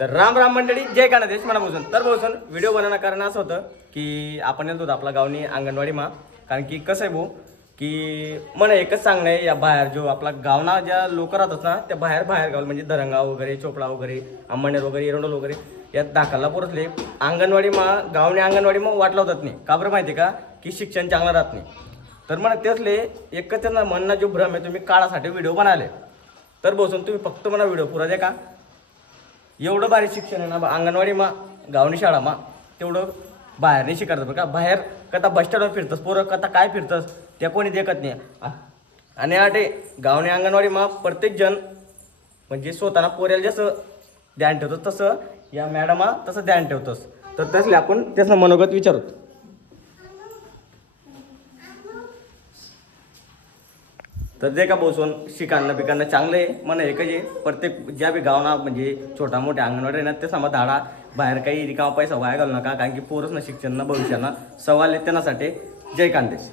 तर राम राम मंडळी, जय कानादेश मनापासून. तर भाऊसन व्हिडिओ बनवणं कारण असं होतं की आपण येत होतो आपला गावनी अंगणवाडी मा. कारण की कसं आहे भाऊ की मला एकच सांगणं आहे, या बाहेर जो आपला गावना ज्या लोक राहतात ना त्या बाहेर बाहेर गाव म्हणजे धरंगाव वगैरे, चोपडा वगैरे, अंबनेर वगैरे, एरंडोल वगैरे यात दाखलला पोरसले अंगणवाडी मा गावने अंगणवाडी मग वाटला होतात नाही का बरं माहिती आहे का की शिक्षण चांगलं राहत नाही. तर मला त्यातले एकच त्यांना म्हणणं जो भ्रम आहे तुम्ही काळासाठी व्हिडिओ बनाले. तर भाऊसन तुम्ही फक्त मला व्हिडिओ पुरा दे का एवढं भारी शिक्षण आहे ना अंगणवाडी मा गावनी शाळा मा तेवढं बाहेर नाही शिकवतात बरं का. बाहेर कथा बस स्टँडवर फिरतस पोरं कथा काय फिरतस त्या कोणी देखत नाही. आणि आटे गावनी अंगणवाडी मा प्रत्येक जण म्हणजे स्वतःला पोऱ्याला जसं ध्यान ठेवतं तसं या मॅडमा तसं ध्यान ठेवतोस. तर तसले आपण त्याचं मनोगत विचारतो. तर जे का बोसून शिकाणं बिकाणं चांगलं आहे म्हणा. एकच आहे प्रत्येक ज्या बी गावना म्हणजे छोटा मोठ्या अंगणवाडी ना ते समा धाडा बाहेर काही रिकामा पैसा वाया घालू नका. कारण की पोरच ना शिक्षण ना भविष्यानं सवाल आहे त्यांच्यासाठी. जय कांदेश.